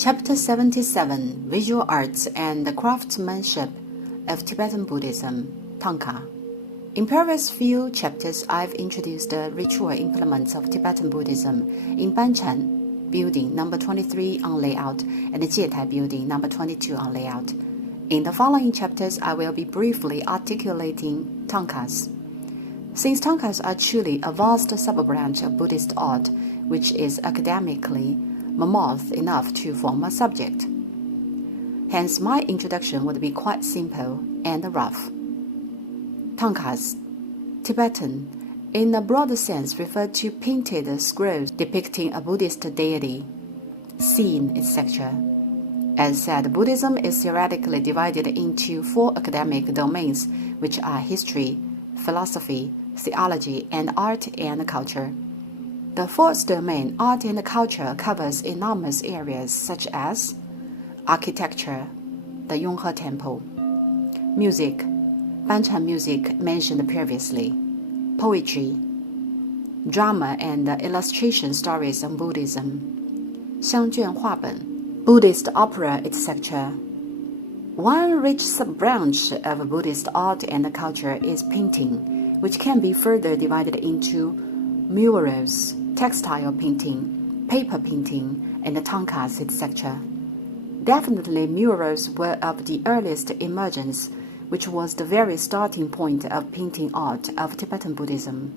Chapter 77 Visual Arts and the Craftsmanship of Tibetan Buddhism, Thangka. In previous few chapters, I've introduced the ritual implements of Tibetan Buddhism in Banchan building number 23 on layout and the Jietai building number 22 on layout. In the following chapters, I will be briefly articulating Thangkas. Since Thangkas are truly a vast sub-branch of Buddhist art, which is academically mammoth enough to form a subject. Hence, my introduction would be quite simple and rough. Thangkas, Tibetan, in a broader sense refer to painted scrolls depicting a Buddhist deity, scene, etc. As said, Buddhism is theoretically divided into 4 academic domains, which are history, philosophy, theology, and art and culture. The fourth domain, art and culture, covers enormous areas such as architecture, the Yonghe Temple, music, Banchan music mentioned previously, poetry, drama and illustration stories on Buddhism, 相卷画本, Buddhist opera, etc. One rich sub-branch of Buddhist art and culture is painting, which can be further divided into murals, textile painting, paper painting, and thangkas, etc. Definitely, murals were of the earliest emergence, which was the very starting point of painting art of Tibetan Buddhism.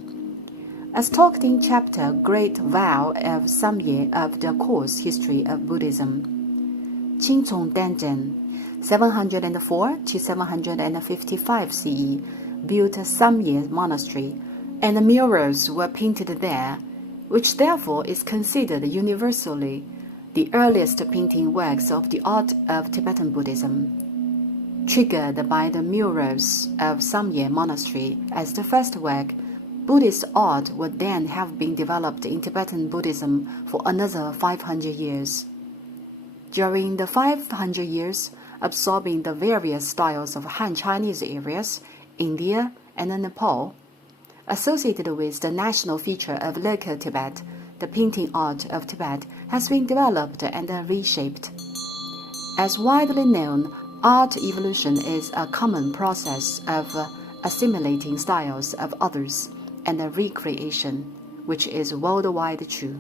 As talked in chapter Great Vow of Samye of the Course History of Buddhism, Qingcong Denjen, 704 to 755 CE, built Samye Monastery, and the murals were painted there, which therefore is considered universally the earliest painting works of the art of Tibetan Buddhism. Triggered by the murals of Samye Monastery as the first work, Buddhist art would then have been developed in Tibetan Buddhism for another 500 years. During the 500 years, absorbing the various styles of Han Chinese areas, India, and Nepal, associated with the national feature of local Tibet, the painting art of Tibet has been developed and reshaped. As widely known, art evolution is a common process of assimilating styles of others and recreation, which is worldwide true.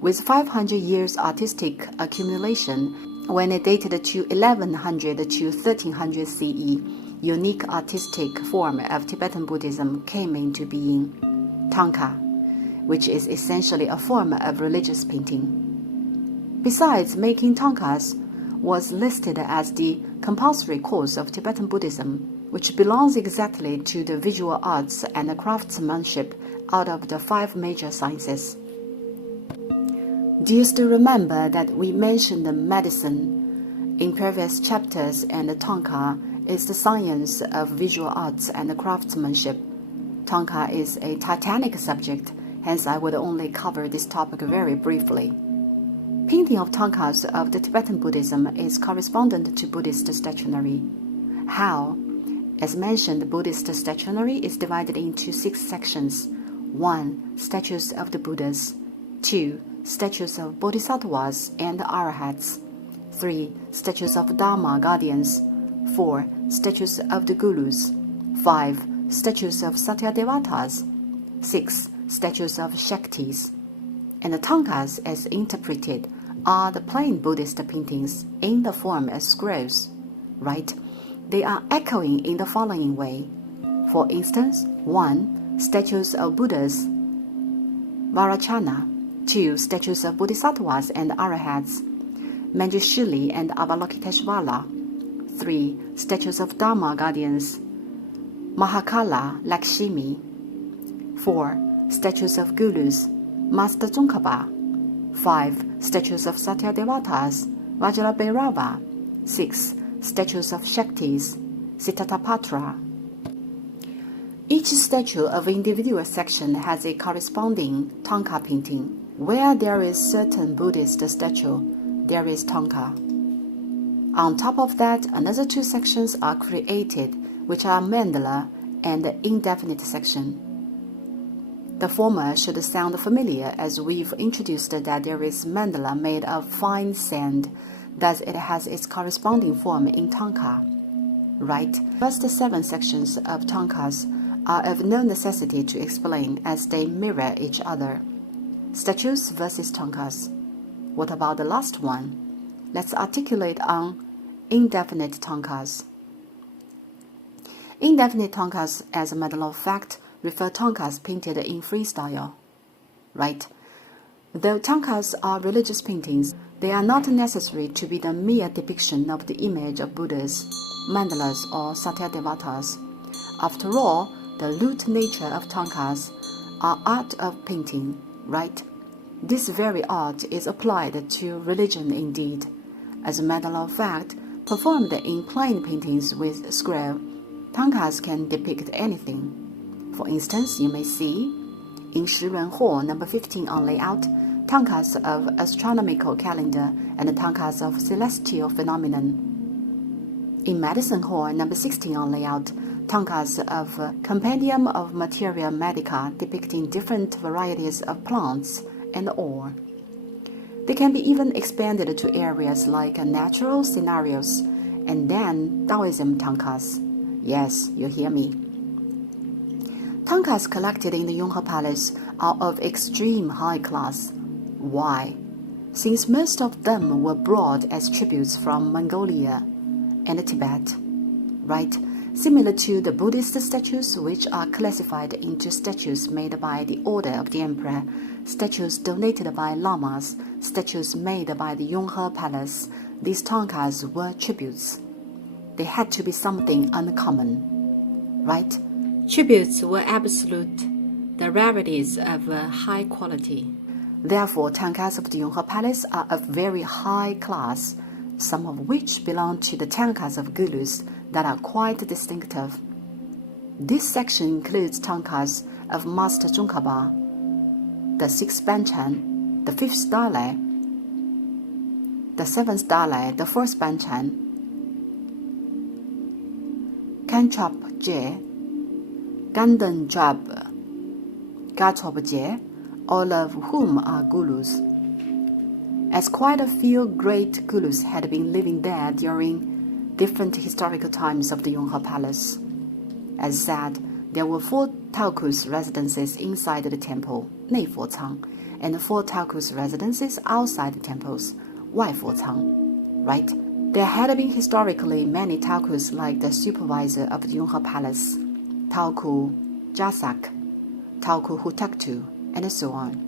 With 500 years artistic accumulation, when it dated to 1100 to 1300 CE, unique artistic form of Tibetan Buddhism came into being, Thangka, which is essentially a form of religious painting. Besides, making thangkas was listed as the compulsory course of Tibetan Buddhism, which belongs exactly to the visual arts and the craftsmanship out of the 5 major sciences. Do you still remember that we mentioned medicine in previous chapters, and Thangka is the science of visual arts and craftsmanship? Thangka is a titanic subject, hence I would only cover this topic very briefly. Painting of thangkas of the Tibetan Buddhism is correspondent to Buddhist stationery. How? As mentioned, Buddhist stationery is divided into 6 sections. 1. Statues of the Buddhas. 2. Statues of Bodhisattvas and Arahats. 3. Statues of Dharma guardians. 4. Statues of the Gurus. 5. Statues of Satyadevatas. 6. Statues of Shaktis. And the thangkas, as interpreted, are the plain Buddhist paintings in the form as scrolls, right? They are echoing in the following way. For instance, 1. Statues of Buddhas, Vajrayana. 2. Statues of Bodhisattvas and Arahats, Manjushri and Avalokiteshvara. 3. Statues of Dharma guardians, Mahakala, Lakshmi. 4. Statues of Gurus, Master Tsongkhapa. 5. Statues of Satyadevatas, Vajrabhairava. 6. Statues of Shaktis, Siddharthapatra. Each statue of individual section has a corresponding thangka painting. Where there is certain Buddhist statue, there is thangka. On top of that, another 2 sections are created, which are mandala and the indefinite section. The former should sound familiar, as we've introduced that there is mandala made of fine sand, thus it has its corresponding form in tanka. Right? First 7 sections of tankas are of no necessity to explain as they mirror each other. Statues versus tankas. What about the last one? Let's articulate on indefinite tankas. Indefinite tankas, as a matter of fact, refer tankas painted in freestyle. Right? Though tankas are religious paintings, they are not necessary to be the mere depiction of the image of Buddhas, mandalas, or satyadevatas. After all, the root nature of tankas are art of painting, right? This very art is applied to religion indeed. As a matter of fact, performed in plain paintings with scroll, tankas can depict anything. For instance, you may see in Shiren Hall, number 15 on layout, tankas of astronomical calendar and tankas of celestial phenomenon. In Medicine Hall, number 16 on layout, tankas of compendium of materia medica depicting different varieties of plants and ore. They can be even expanded to areas like natural scenarios and then Taoism tankas. Yes, you hear me. Tankas collected in the Yonghe Palace are of extreme high class. Why? Since most of them were brought as tributes from Mongolia and Tibet, right? Similar to the Buddhist statues, which are classified into statues made by the order of the emperor, statues donated by lamas, statues made by the Yonghe Palace, these tankas were tributes. They had to be something uncommon, right? Tributes were absolute, the rarities of high quality. Therefore, tankas of the Yonghe Palace are of very high class, some of which belong to the tankas of Gulus that are quite distinctive. This section includes tankas of Master Zhongkaba, the 6th Banchan, the 5th Dalai, the 7th Dalai, the 4th Banchan, Kanchop Je, Ganden Job, Gatop Je, all of whom are Gulus. As quite a few great Gulus had been living there during different historical times of the Yonghe Palace. As said, there were 4 Taokus residences inside the temple, Neifocang, and 4 Taokus residences outside the temples, Waifocang, right? There had been historically many Taokus like the supervisor of the Yonghe Palace, Taoku Jasak, Taoku Hutaktu, and so on.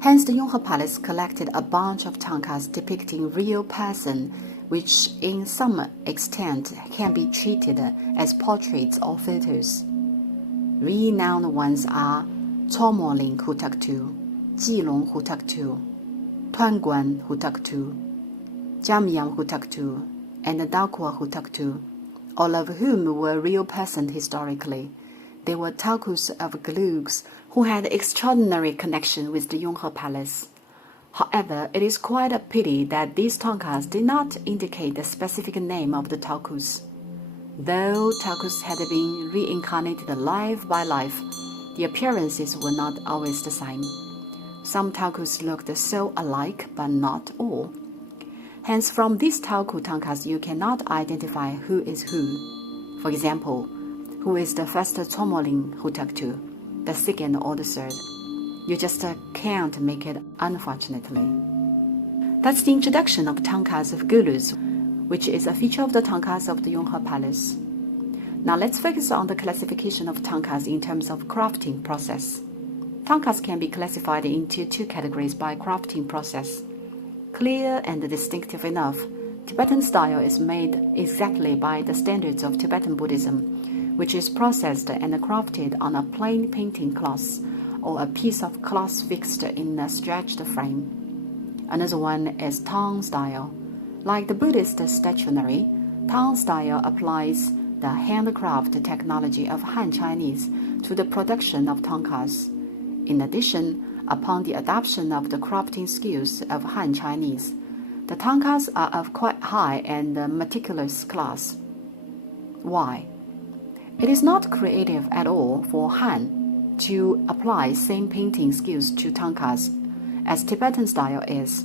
Hence, the Yonghe Palace collected a bunch of tankas depicting real person, which in some extent can be treated as portraits or photos. Renowned ones are Chomoling Hutaktu, Jilong Hutaktu, Tuanguan Hutaktu, Jamyang Hutaktu, and Dakua Hutaktu, all of whom were real persons historically. They were Taokus of Glugs who had extraordinary connection with the Yonghe Palace. However, it is quite a pity that these tankas did not indicate the specific name of the Taokus. Though Taokus had been reincarnated life by life, the appearances were not always the same. Some Taokus looked so alike, but not all. Hence, from these Taoku tankas, you cannot identify who is who. For example, who is the first Chomoling Hutaktu, the second or the third. You just can't make it, unfortunately. That's the introduction of tankas of Gulus, which is a feature of the tankas of the Yonghe Palace. Now let's focus on the classification of tankas in terms of crafting process. Tankas can be classified into 2 categories by crafting process. Clear and distinctive enough, Tibetan style is made exactly by the standards of Tibetan Buddhism, which is processed and crafted on a plain painting cloth or a piece of cloth fixed in a stretched frame. Another one is Tang style. Like the Buddhist statuary, Tang style applies the handcraft technology of Han Chinese to the production of tankas. In addition, upon the adoption of the crafting skills of Han Chinese, the tankas are of quite high and meticulous class. Why? It is not creative at all for Han to apply same painting skills to tankas as Tibetan style is.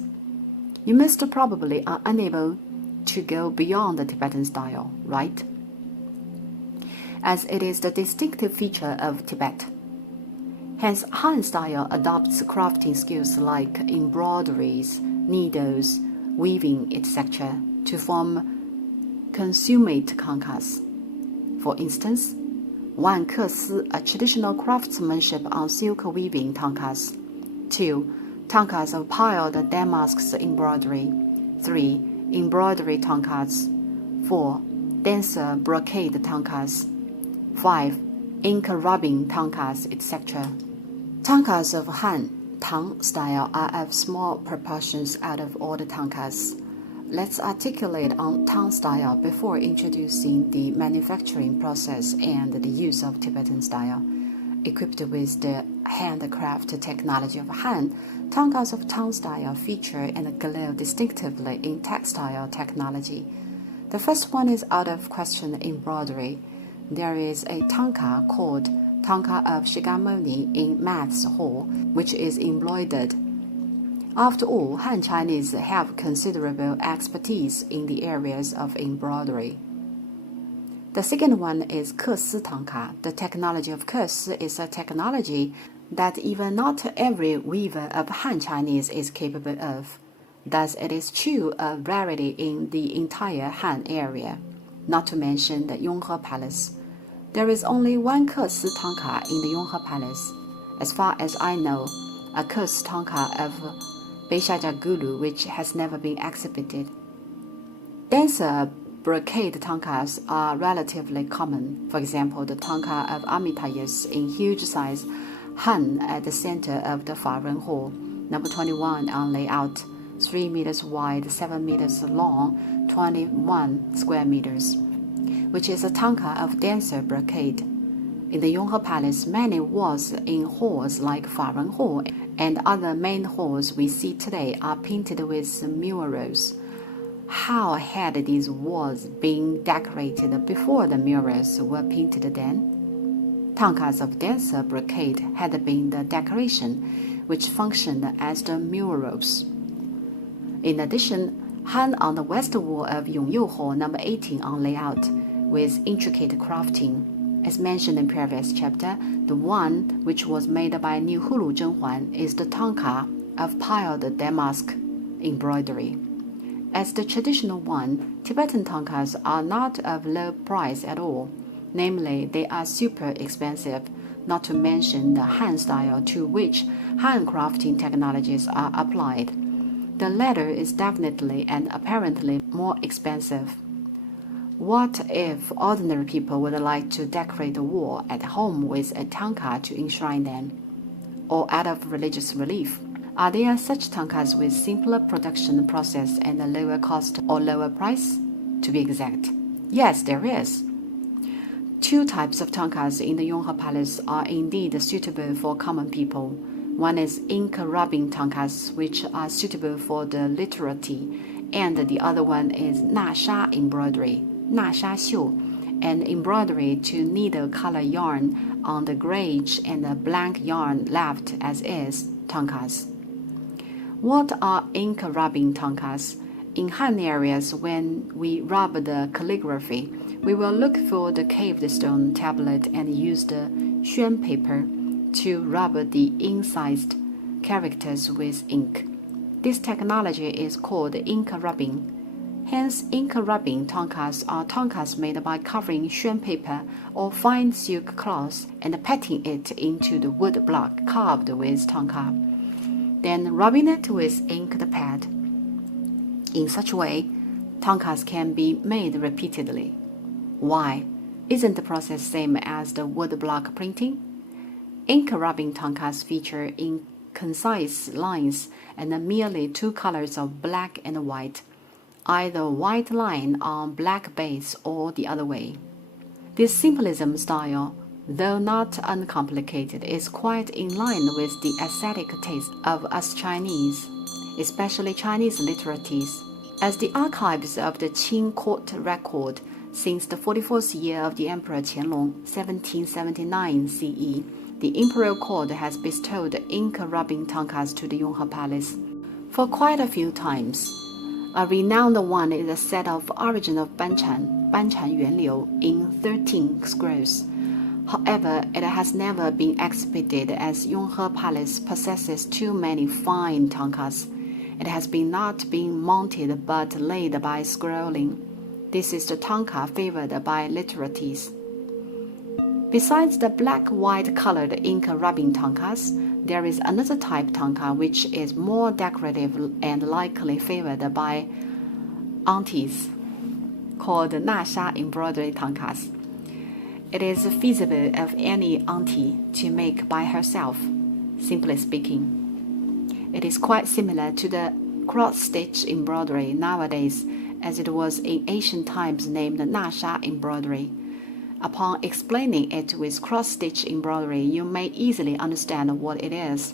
You most probably are unable to go beyond the Tibetan style, right? As it is the distinctive feature of Tibet. Hence, Han style adopts crafting skills like embroideries, needles, weaving, etc. to form consummate tankas. For instance, 1. Kesi, a traditional craftsmanship on silk weaving tankas. 2. Tankas of piled damask embroidery. 3. Embroidery tankas. 4. Denser brocade tankas. 5. Ink rubbing tankas, etc. Tankas of Han, Tang style are of small proportions out of all the tankas. Let's articulate on Tang style before introducing the manufacturing process and the use of Tibetan style. Equipped with the handcraft technology of Han, tankas of Tang style feature and glow distinctively in textile technology. The first one is out of question embroidery. There is a tanka called Tanka of Shigamoni in Maths Hall, which is embroidered. After all, Han Chinese have considerable expertise in the areas of embroidery. The second one is Kesi tanka. The technology of Kesi is a technology that even not every weaver of Han Chinese is capable of. Thus, it is true a rarity in the entire Han area, not to mention the Yonghe Palace. There is only one Kesi tanka in the Yonghe Palace. As far as I know, a Kesi tanka of Beishaja which has never been exhibited. Denser brocade tankas are relatively common. For example, the tanka of Amitayus in huge size hung at the center of the Faren Hall, number 21 on layout, 3 meters wide, 7 meters long, 21 square meters, which is a tanka of denser brocade. In the Yonghe Palace, many walls in halls like Faren Hall and other main halls we see today are painted with murals. How had these walls been decorated before the murals were painted then? Tankas of denser brocade had been the decoration, which functioned as the murals. In addition, hung on the west wall of Yonghe Hall, number 18 on layout, with intricate crafting. As mentioned in previous chapter, the one which was made by New Hulu Zhenhuan is the tanka of piled damask embroidery. As the traditional one, Tibetan tankas are not of low price at all. Namely, they are super expensive, not to mention the Han style to which Han crafting technologies are applied. The latter is definitely and apparently more expensive. What if ordinary people would like to decorate the wall at home with a tanka to enshrine them, or out of religious relief? Are there such tankas with simpler production process and a lower cost or lower price? To be exact, yes, there is. Two types of tankas in the Yonghe Palace are indeed suitable for common people. One is ink rubbing tankas, which are suitable for the literati, and the other one is na sha embroidery, na sha xiu, and embroidery to needle color yarn on the greige and the blank yarn left as is tankas. What are ink rubbing tankas? In Han areas, when we rub the calligraphy, we will look for the caved stone tablet and use the xuan paper to rub the incised characters with ink. This technology is called ink rubbing. Hence, ink rubbing tankas are tankas made by covering xuan paper or fine silk cloth and patting it into the wood block carved with tanka, then rubbing it with inked pad. In such a way, tankas can be made repeatedly. Why? Isn't the process same as the wood block printing? Ink rubbing tankas feature in concise lines and merely two colors of black and white, either white line on black base or the other way. This simplism style, though not uncomplicated, is quite in line with the aesthetic taste of us Chinese, especially Chinese literaries. As the archives of the Qing court record, since the 44th year of the Emperor Qianlong, 1779 CE, the imperial court has bestowed ink rubbing tankas to the Yonghe Palace. for quite a few times. A renowned one is a set of origin of Banchan Yuanliu, in 13 scrolls. However, it has never been exhibited as Yonghe Palace possesses too many fine tankas. It has been not being mounted but laid by scrolling. This is the tanka favored by literates. Besides the black-white colored ink rubbing tankas, there is another type tanka which is more decorative and likely favored by aunties, called nasha embroidery tankas. It is feasible of any auntie to make by herself, simply speaking. It is quite similar to the cross-stitch embroidery nowadays, as it was in ancient times named nasha embroidery. Upon explaining it with cross-stitch embroidery, you may easily understand what it is.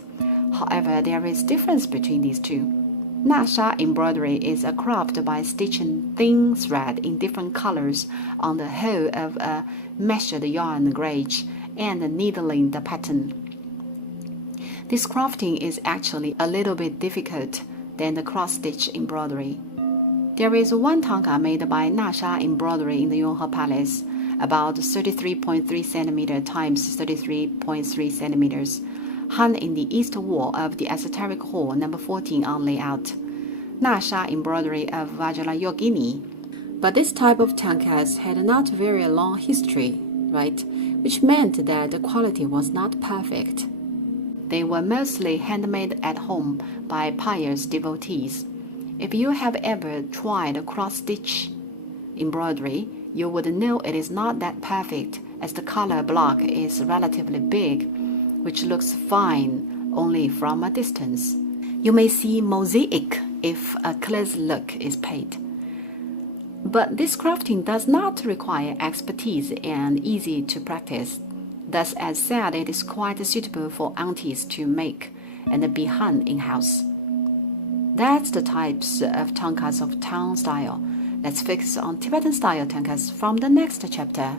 However, there is difference between these two. Nasha embroidery is cropped by stitching thin thread in different colors on the whole of a measured yarn gauge and needling the pattern. This crafting is actually a little bit difficult than the cross-stitch embroidery. There is one tanka made by nasha embroidery in the Yonghe Palace, about 33.3 cm times 33.3 cm, hung in the east wall of the esoteric hall number 14 on layout. Nasha embroidery of Vajrayogini. But this type of tankas had not very long history, right? Which meant that the quality was not perfect. They were mostly handmade at home by pious devotees. If you have ever tried cross-stitch embroidery, you would know it is not that perfect, as the color block is relatively big, which looks fine only from a distance. You may see mosaic if a close look is paid. But this crafting does not require expertise and easy to practice. Thus, as said, it is quite suitable for aunties to make and be hung in-house. That's the types of tankas of town style. Let's focus on Tibetan style tankas from the next chapter.